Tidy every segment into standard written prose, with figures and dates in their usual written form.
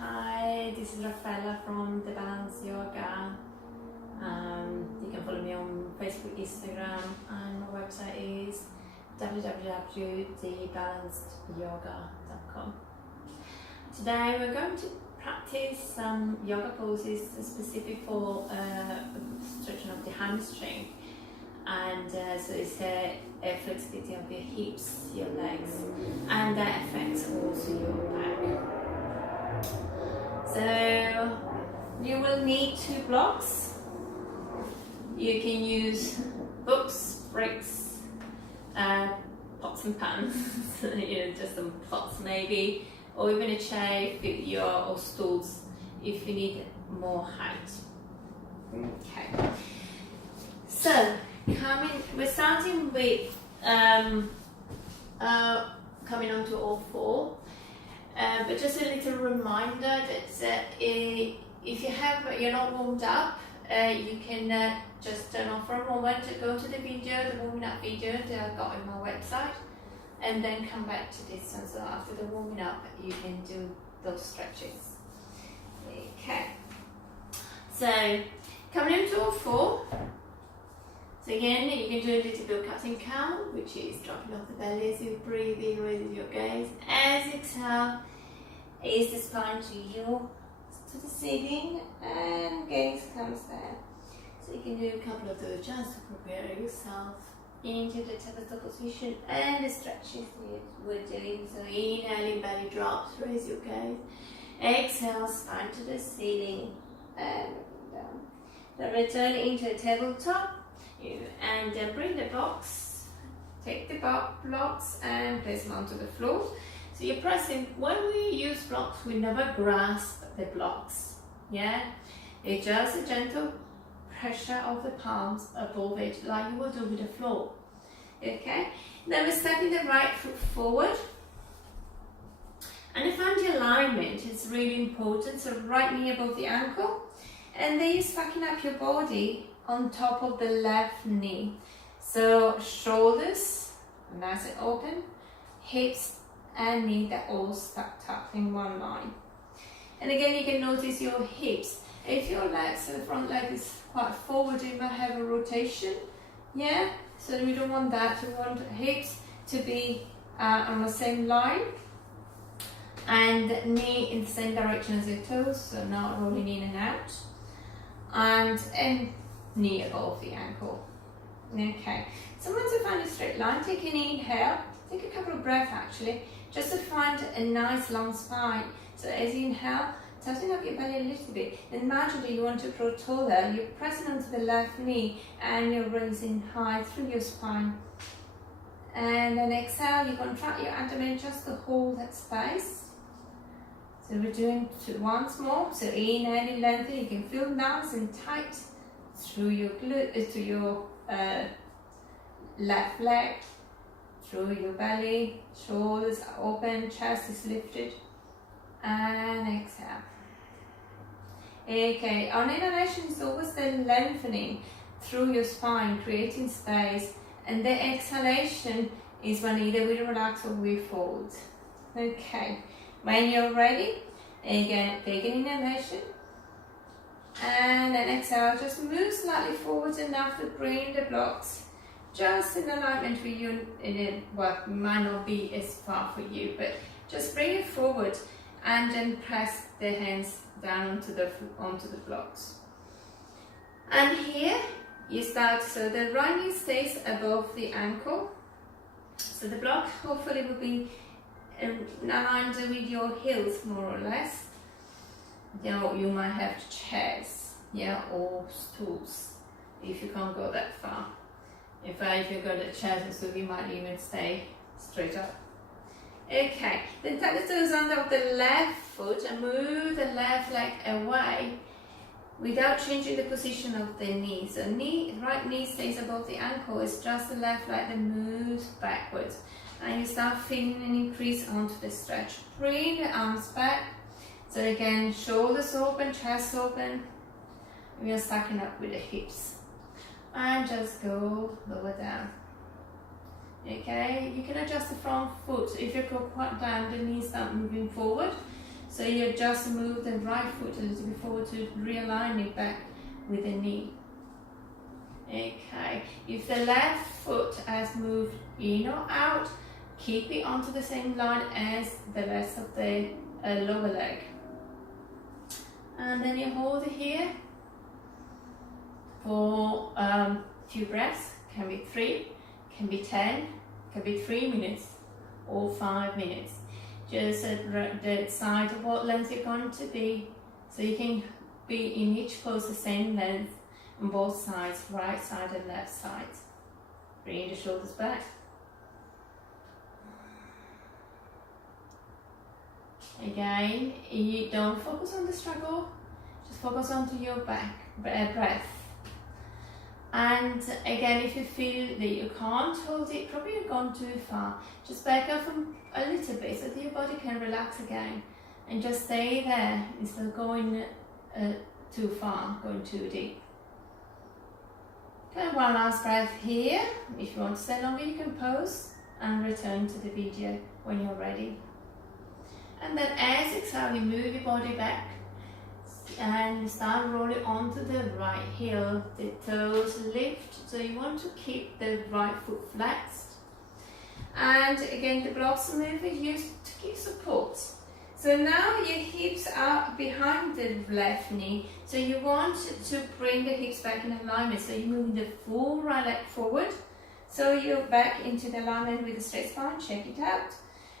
Hi, this is Rafaela from The Balance Yoga. You can follow me on Facebook, Instagram, and my website is www.thebalancedyoga.com. Today we're going to practice some yoga poses specific for stretching of the hamstring, and so it's a flexibility of your hips, your legs, and that affects also your back. So you will need 2 blocks. You can use books, bricks, pots and pans, just some pots maybe, or even a chair or stools if you need more height. Okay. So we're starting with coming onto all 4. But just a little reminder that if you're not warmed up, you can just turn off for a moment, go to the warming up video that I got on my website, and then come back to this one. So after the warming up, you can do those stretches. Okay. So coming into all 4. So again, you can do a little bit of cat and cow, which is dropping off the belly as you breathe in with your gaze. As you exhale, is the spine to the ceiling, and gaze comes down. So you can do a couple of those just to prepare yourself into the tabletop position and the stretches we're doing. So inhaling, belly drops, raise your gaze. Exhale, spine to the ceiling and down. Then return into the tabletop. And bring the blocks, take the blocks and place them onto the floor. So you're pressing. When we use blocks, we never grasp the blocks. Yeah, it's just a gentle pressure of the palms above it, like you will do with the floor. Okay. Then we're stepping the right foot forward, and I find the alignment is really important. So right knee above the ankle, and then you're stacking up your body on top of the left knee. So shoulders nice and open, hips and knee, they're all stacked up in one line. And again, you can notice your hips. If your legs, so the front leg is quite forward, you might have a rotation. Yeah, so we don't want that. We want hips to be on the same line, and knee in the same direction as your toes, so not rolling in and out, and knee above the ankle. Okay, so once you find a straight line, take an inhale, take a couple of breaths actually, just to find a nice long spine. So as you inhale, tighten up your belly a little bit. Imagine you want to grow taller, you're pressing onto the left knee and you're raising high through your spine. And then exhale, you contract your abdomen just to hold that space. So we're doing once more. So inhaling, lengthen, you can feel nice and tight through your to your left leg, through your belly, shoulders are open, chest is lifted, and exhale. Okay, on inhalation is always the lengthening through your spine, creating space, and the exhalation is when either we relax or we fold. Okay, when you're ready, again, take an inhalation. And then exhale, just move slightly forward enough to bring the blocks just in alignment with you. Well, it might not be as far for you, but just bring it forward and then press the hands down onto the blocks. And here you start, so the right knee stays above the ankle. So the block hopefully will be aligned with your heels more or less. You might have chairs, yeah, or stools if you can't go that far. If you go to chairs and stools, you might even stay straight up. Okay, then tuck the toes under the left foot and move the left leg away without changing the position of the knee. So right knee stays above the ankle, it's just the left leg that moves backwards. And you start feeling an increase onto the stretch. Bring the arms back. So again, shoulders open, chest open. We are stacking up with the hips. And just go lower down. Okay, you can adjust the front foot. If you go quite down, the knees start moving forward. So you just move the right foot a little bit forward to realign it back with the knee. Okay, if the left foot has moved in or out, keep it onto the same line as the rest of the lower leg. And then you hold it here for a few breaths. Can be 3, can be 10, can be 3 minutes or 5 minutes. Just decide what length you're going to be, so you can be in each pose the same length on both sides, right side and left side. Bring the shoulders back. Again, you don't focus on the struggle, just focus onto your back breath. And again, if you feel that you can't hold it, probably you've gone too far, just back up a little bit so that your body can relax again, and just stay there instead of going too far, going too deep. Okay, one last breath here. If you want to stay longer, you can pause and return to the video when you're ready. And then as you exhale, you move your body back and start rolling onto the right heel. The toes lift, so you want to keep the right foot flexed. And again, the blocks move are used to give support. So now your hips are behind the left knee, so you want to bring the hips back in alignment. So you're moving the full right leg forward, so you're back into the alignment with the straight spine. Check it out.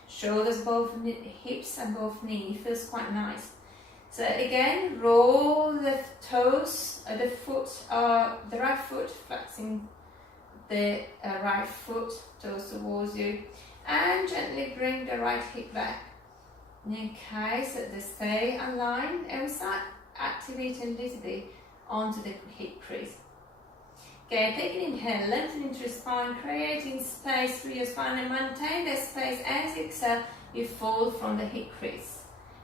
Shoulders, both hips and both knees. Feels quite nice. So again, roll the toes, the right foot, flexing the right foot, toes towards you, and gently bring the right hip back. Okay, so they stay aligned, and we start activating a little bit onto the hip crease. Okay, take an inhale, lengthen into your spine, creating space through your spine, and maintain that space as you exhale. You fold from the hip crease.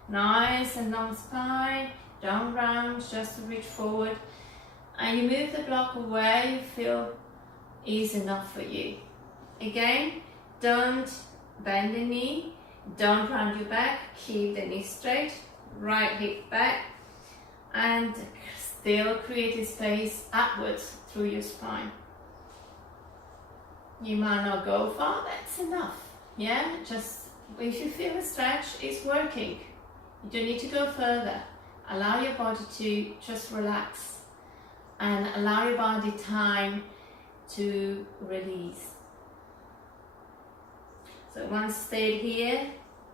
Nice and long spine, don't round, just to reach forward, and you move the block where you feel is enough for you. Again, don't bend the knee, don't round your back, keep the knee straight, right hip back, and still creating space upwards through your spine. You might not go far, that's enough. Yeah, just if you feel a stretch, it's working. You don't need to go further. Allow your body to just relax and allow your body time to release. So once stayed here,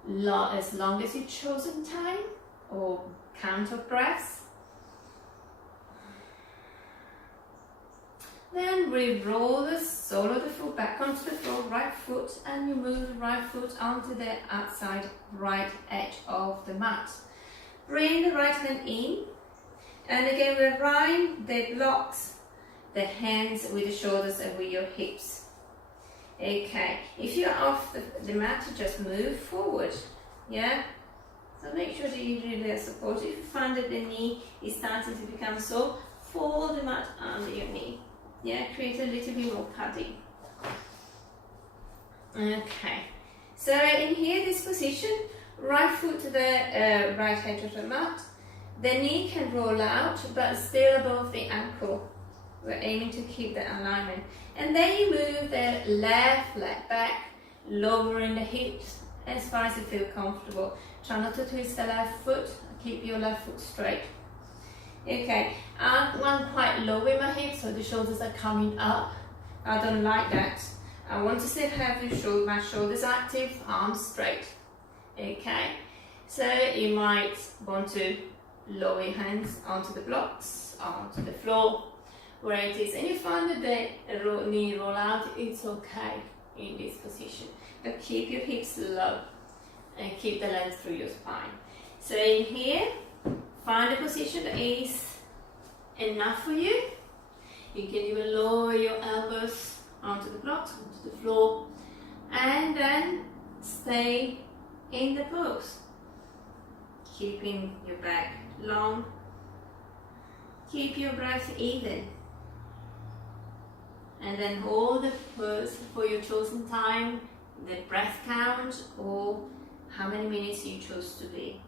as long as you've chosen time or count of breaths. Then we roll the sole of the foot back onto the floor, right foot, and you move the right foot onto the outside right edge of the mat. Bring the right hand in, and again we align the blocks, the hands with the shoulders and with your hips. Okay, if you're off the mat, you just move forward, yeah? So make sure that you really are supported. If you find that the knee is starting to become sore, fold the mat under your knee. Yeah, create a little bit more padding. Okay, so in here, this position, right foot to the right edge of the mat. The knee can roll out, but still above the ankle. We're aiming to keep the alignment. And then you move the left leg back, lowering the hips as far as you feel comfortable. Try not to twist the left foot, keep your left foot straight. Okay, I want quite low in my hips, so the shoulders are coming up. I don't like that. I want to still have my shoulders active, arms straight. Okay, so you might want to lower your hands onto the blocks, onto the floor, where it is. And you find that the knee roll out, it's okay in this position. But keep your hips low and keep the length through your spine. So in here, find a position that is enough for you. You can even lower your elbows onto the blocks, onto the floor, and then stay in the pose. Keeping your back long. Keep your breath even. And then hold the pose for your chosen time, the breath count, or how many minutes you chose to be.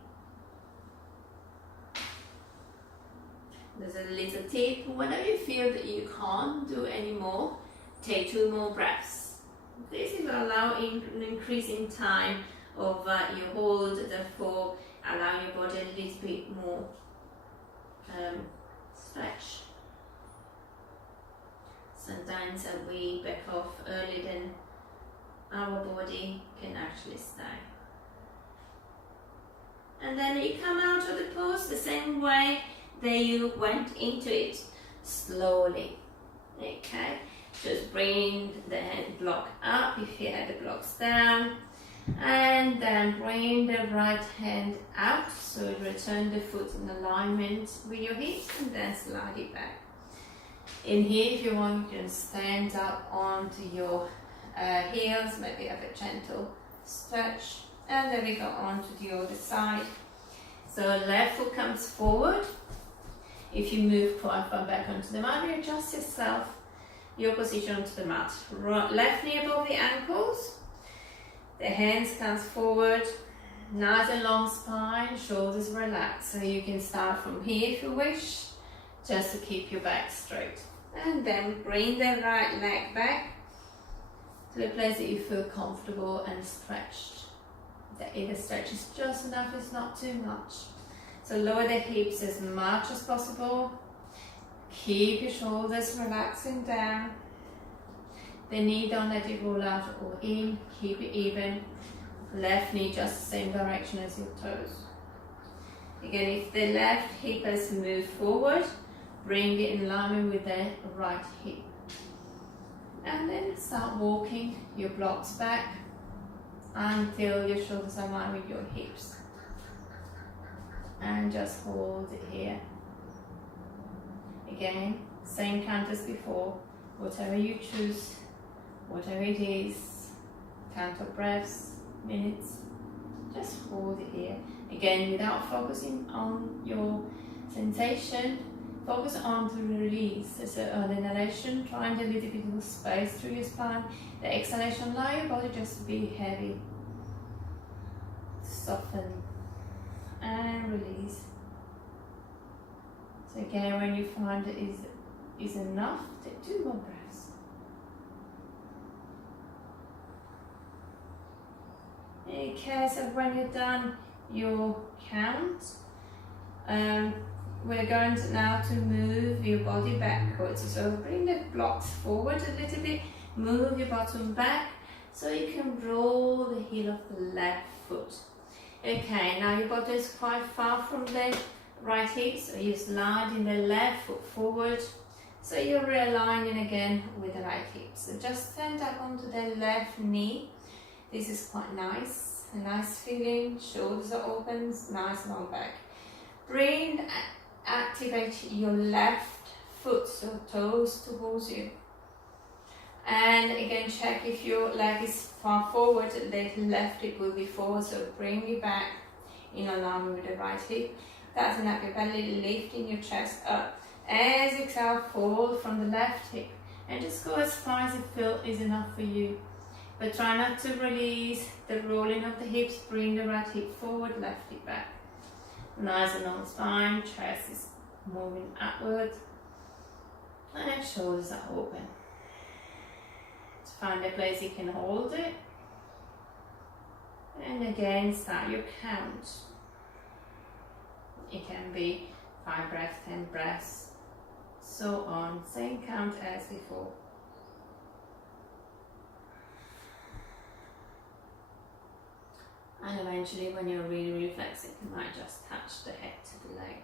There's a little tip. Whenever you feel that you can't do anymore, take 2 more breaths. This will allow an increase in time of your hold, therefore allow your body a little bit more stretch. Sometimes we back off earlier than our body can actually stay. And then you come out of the pose the same way that you went into it, slowly. Okay, just bring the hand block up if you had the blocks down, and then bring the right hand out, so return the foot in alignment with your hips and then slide it back. In here, if you want, you can stand up onto your heels, maybe have a gentle stretch, and then we go on to the other side. So left foot comes forward. If you move quite far back onto the mat, readjust yourself, your position onto the mat. Left knee above the ankles, the hands comes forward, nice and long spine, shoulders relaxed. So you can start from here if you wish, just to keep your back straight. And then bring the right leg back to a place that you feel comfortable and stretched. The inner stretch is just enough, it's not too much. So lower the hips as much as possible. Keep your shoulders relaxing down. The knee, don't let it roll out or in. Keep it even. Left knee just the same direction as your toes. Again, if the left hip has moved forward, bring it in alignment with the right hip. And then start walking your blocks back until your shoulders are aligned with your hips. And just hold it here. Again, same count as before. Whatever you choose, whatever it is, count of breaths, minutes, just hold it here. Again, without focusing on your sensation, focus on the release. So on the inhalation, find a little bit of space through your spine. The exhalation, allow your body just to be heavy. Soften and release. So again, when you find it is enough, take 2 more breaths. Okay, so when you're done your count, we're going to now to move your body backwards. So bring the blocks forward a little bit, move your bottom back so you can roll the heel of the left foot. Okay, now your body is quite far from the right hip, so you're sliding the left foot forward. So you're realigning again with the right hip. So just stand up onto the left knee. This is quite nice, a nice feeling. Shoulders are open, nice long back. Activate your left foot, so toes towards you. And again, check if your leg is far forward, the left hip will be forward, so bring you back in alignment with the right hip. Tighten up your belly, lifting your chest up. As you exhale, fold from the left hip. And just go as far as you feel is enough for you. But try not to release the rolling of the hips, bring the right hip forward, left hip back. Nice and long spine, chest is moving upward. And shoulders are open. Find a place you can hold it, and again start your count. It can be 5 breaths, 10 breaths, so on, same count as before. And eventually, when you're really reflexive, you might just touch the head to the leg.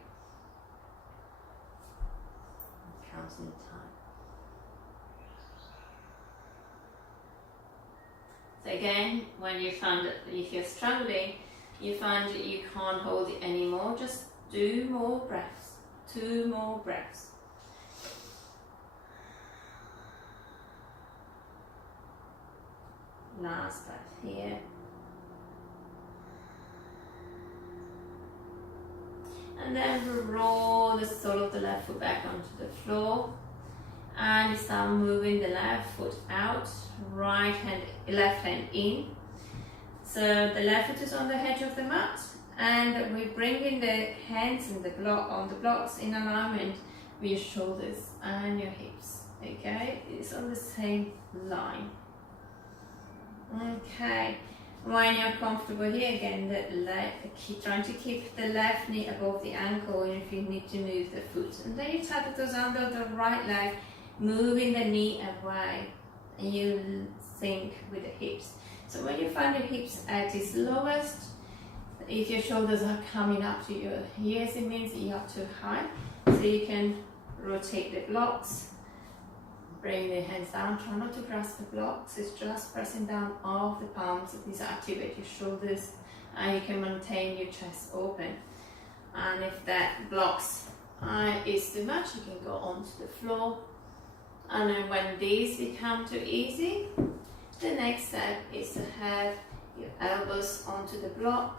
Counting time. So again, when you find that if you're struggling, you find that you can't hold it anymore, just do more breaths, 2 more breaths. Last breath here. And then roll the sole of the left foot back onto the floor. And you start moving the left foot out, left hand in. So the left foot is on the edge of the mat, And we're bringing the hands and the on the blocks in alignment with your shoulders and your hips. Okay, it's on the same line. Okay, when you're comfortable here again, keep trying to keep the left knee above the ankle if you need to move the foot. And then you tap the toes under the right leg, moving the knee away, and you sync with the hips. So when you find your hips at its lowest, if your shoulders are coming up to your ears, it means that you are too high. So you can rotate the blocks, bring the hands down, try not to grasp the blocks, it's just pressing down off the palms. These activate your shoulders and you can maintain your chest open. And if that blocks is too much, you can go onto the floor. And then when these become too easy, the next step is to have your elbows onto the block,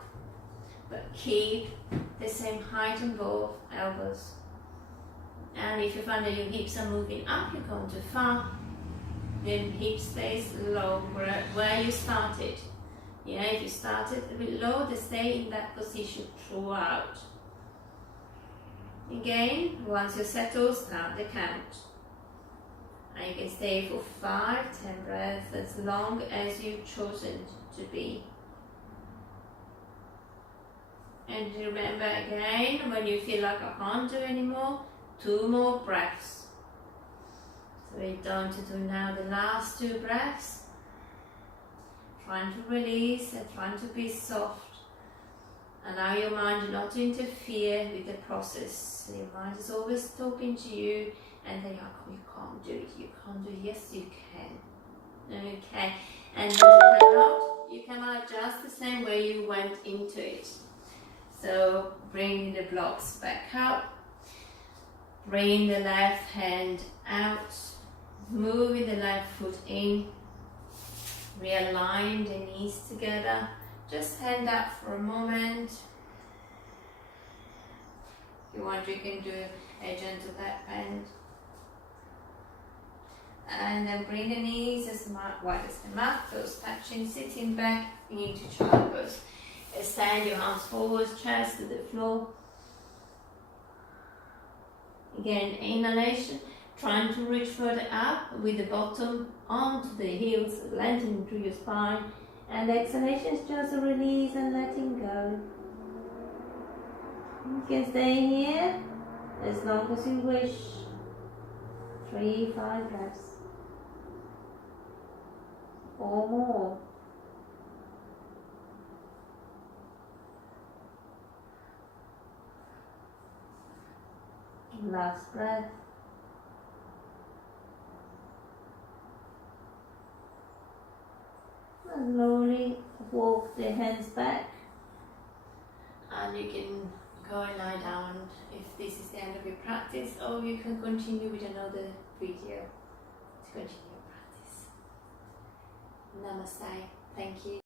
but keep the same height on both elbows. And if you find that your hips are moving up, you're going too far, then hip stays low where you started. Yeah, if you started a bit low, then stay in that position throughout. Again, once you settle, start the count. And you can stay for 5-10 breaths, as long as you've chosen to be. And remember again, when you feel like I can't do anymore, 2 more breaths. So we're going to do now the last 2 breaths. Trying to release and trying to be soft. Allow your mind not to interfere with the process. So your mind is always talking to you and then you can't do it, you can't do it. Yes, you can. Okay. And when you come out just the same way you went into it. So bringing the blocks back up. Bring the left hand out. Moving the left foot in. Realign the knees together. Just stand up for a moment. If you want, you can do a gentle back bend. And then bring the knees as wide as the mat, toes touching, sitting back into child pose. Stand your arms forward, chest to the floor. Again, inhalation, trying to reach further up with the bottom onto the heels, lengthening through your spine. And exhalation is just a release and letting go. You can stay here as long as you wish. 3-5 breaths. Or more. Last breath. And slowly walk the hands back. And you can go and lie down if this is the end of your practice, or you can continue with another video to continue your practice. Namaste. Thank you.